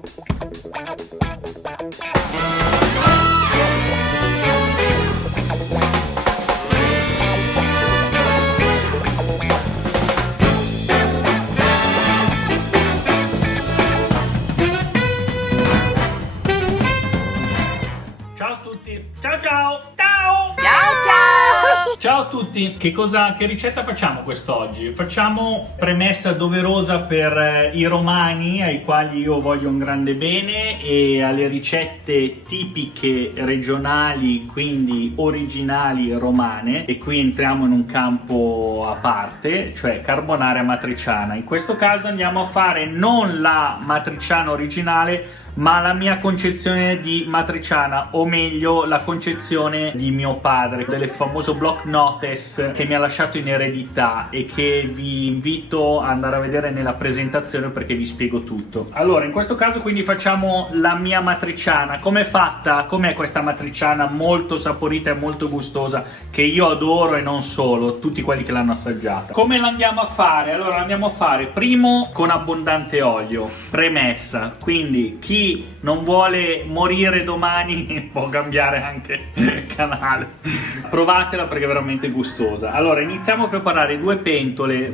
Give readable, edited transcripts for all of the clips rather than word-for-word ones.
Ciao a tutti, ciao ciao, ciao! Ciao a tutti, che ricetta facciamo quest'oggi? Facciamo premessa doverosa per i romani, ai quali io voglio un grande bene, e alle ricette tipiche regionali, quindi originali romane, e qui entriamo in un campo a parte, cioè carbonara matriciana. In questo caso andiamo a fare non la matriciana originale, ma la mia concezione di matriciana, o meglio la concezione di mio padre, del famoso block notes che mi ha lasciato in eredità e che vi invito ad andare a vedere nella presentazione perché vi spiego tutto. Allora, in questo caso quindi facciamo la mia matriciana. Com'è fatta? Com'è questa matriciana molto saporita e molto gustosa che io adoro, e non solo, tutti quelli che l'hanno assaggiata. Come l'andiamo a fare? Allora, l'andiamo a fare primo con abbondante olio. Premessa, quindi chi non vuole morire domani può cambiare anche canale. Provatela perché è veramente gustosa. Allora, iniziamo a preparare due pentole,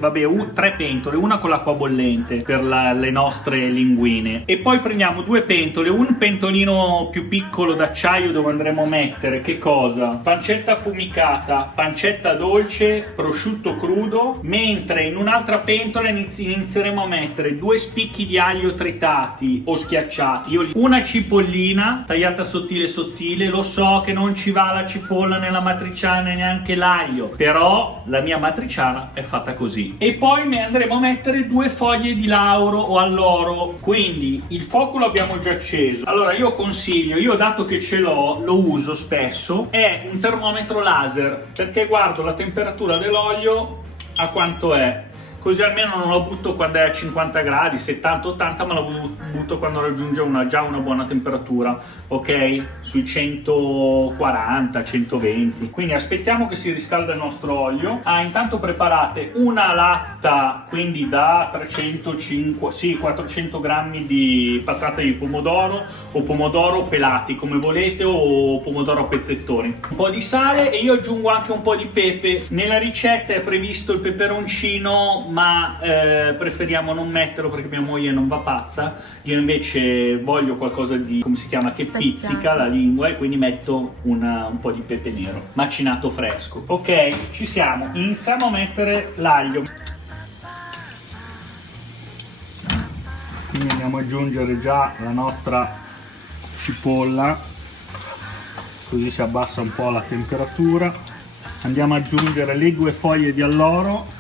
tre pentole, una con l'acqua bollente per le nostre linguine, e poi prendiamo due pentole, un pentolino più piccolo d'acciaio dove andremo a mettere che cosa? Pancetta affumicata, pancetta dolce, prosciutto crudo, mentre in un'altra pentola inizieremo a mettere due spicchi di aglio tritati o schiacciati, una cipollina tagliata sottile sottile. Lo so che non ci va la cipolla nella matriciana e neanche l'aglio, però la mia matriciana è fatta così. E poi andremo a mettere due foglie di lauro o alloro. Quindi il fuoco lo abbiamo già acceso. Allora io consiglio, dato che ce l'ho, lo uso spesso, è un termometro laser, perché guardo la temperatura dell'olio a quanto è, così almeno non lo butto quando è a 50 gradi, 70-80, ma lo butto quando raggiunge già una buona temperatura, ok? Sui 140-120. Quindi aspettiamo che si riscalda il nostro olio. Intanto preparate una latta, quindi da 400 grammi di passata di pomodoro, o pomodoro pelati come volete, o pomodoro a pezzettoni. Un po' di sale, e io aggiungo anche un po' di pepe. Nella ricetta è previsto il peperoncino, ma preferiamo non metterlo perché mia moglie non va pazza. Io invece voglio qualcosa di, come si chiama, che pizzica la lingua, e quindi metto un po' di pepe nero macinato fresco. Ok, ci siamo, iniziamo a mettere l'aglio. Quindi andiamo ad aggiungere già la nostra cipolla, così si abbassa un po' la temperatura. Andiamo ad aggiungere le due foglie di alloro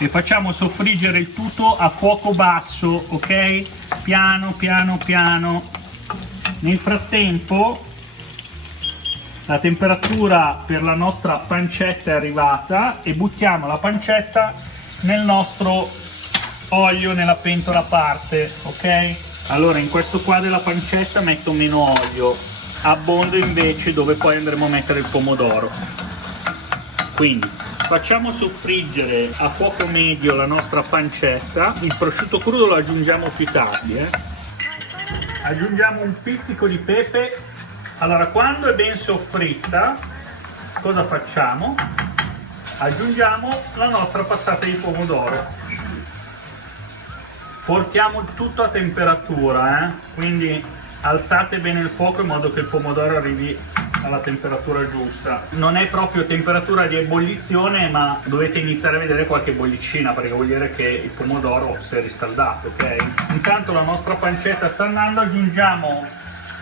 e facciamo soffriggere il tutto a fuoco basso, ok? Piano piano piano. Nel frattempo la temperatura per la nostra pancetta è arrivata, e buttiamo la pancetta nel nostro olio, nella pentola a parte, ok? Allora, in questo qua della pancetta metto meno olio, abbondo invece dove poi andremo a mettere il pomodoro. Quindi facciamo soffriggere a fuoco medio la nostra pancetta. Il prosciutto crudo lo aggiungiamo più tardi. Aggiungiamo un pizzico di pepe. Allora, quando è ben soffritta, cosa facciamo? Aggiungiamo la nostra passata di pomodoro. Portiamo il tutto a temperatura, quindi alzate bene il fuoco in modo che il pomodoro arrivi alla temperatura giusta. Non è proprio temperatura di ebollizione, ma dovete iniziare a vedere qualche bollicina, perché vuol dire che il pomodoro si è riscaldato, ok? Intanto la nostra pancetta sta andando, aggiungiamo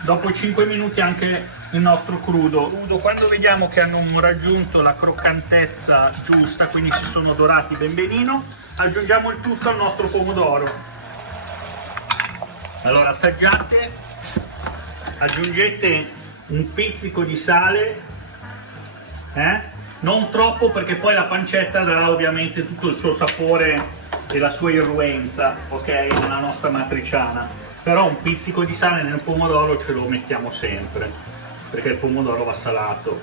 dopo 5 minuti anche il nostro crudo. Quando vediamo che hanno raggiunto la croccantezza giusta, quindi si sono dorati ben benino, aggiungiamo il tutto al nostro pomodoro. Allora assaggiate, aggiungete un pizzico di sale, non troppo, perché poi la pancetta darà ovviamente tutto il suo sapore e la sua irruenza, ok, nella nostra matriciana. Però un pizzico di sale nel pomodoro ce lo mettiamo sempre, perché il pomodoro va salato.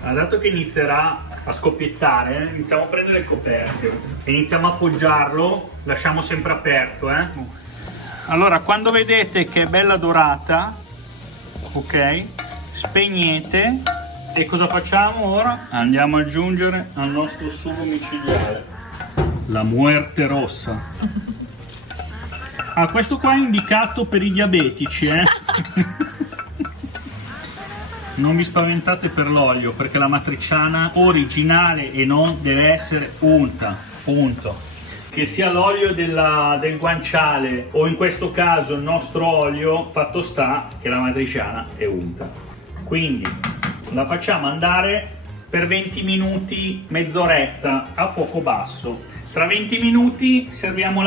Dato che inizierà a scoppiettare, iniziamo a prendere il coperchio e iniziamo a appoggiarlo, lasciamo sempre aperto, Allora, quando vedete che è bella dorata, ok, spegnete. E cosa facciamo ora? Andiamo ad aggiungere al nostro sugo micidiale la muerte rossa. Ah, questo qua è indicato per i diabetici, Non vi spaventate per l'olio, perché la matriciana originale e non deve essere unta, punto. Che sia l'olio del guanciale o in questo caso il nostro olio, fatto sta che la matriciana è unta. Quindi la facciamo andare per 20 minuti, mezz'oretta a fuoco basso. Tra 20 minuti serviamo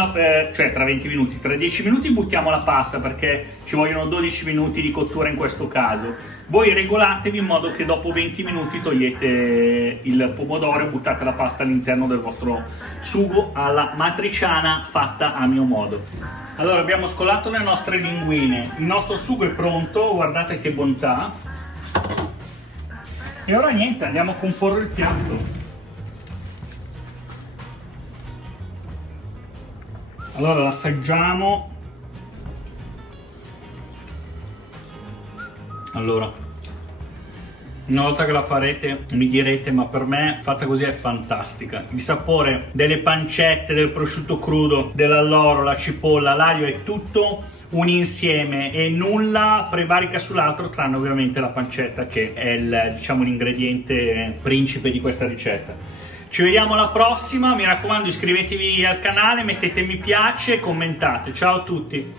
tra 10 minuti buttiamo la pasta, perché ci vogliono 12 minuti di cottura in questo caso. Voi regolatevi in modo che dopo 20 minuti togliete il pomodoro e buttate la pasta all'interno del vostro sugo alla matriciana fatta a mio modo. Allora, abbiamo scolato le nostre linguine, il nostro sugo è pronto, guardate che bontà. E ora niente, andiamo a comporre il piatto. Allora l'assaggiamo. Allora, una volta che la farete mi direte, ma per me fatta così è fantastica. Il sapore delle pancette, del prosciutto crudo, dell'alloro, la cipolla, l'aglio è tutto un insieme e nulla prevarica sull'altro, tranne ovviamente la pancetta che è l'ingrediente principe di questa ricetta. Ci vediamo alla prossima, mi raccomando iscrivetevi al canale, mettete mi piace e commentate. Ciao a tutti!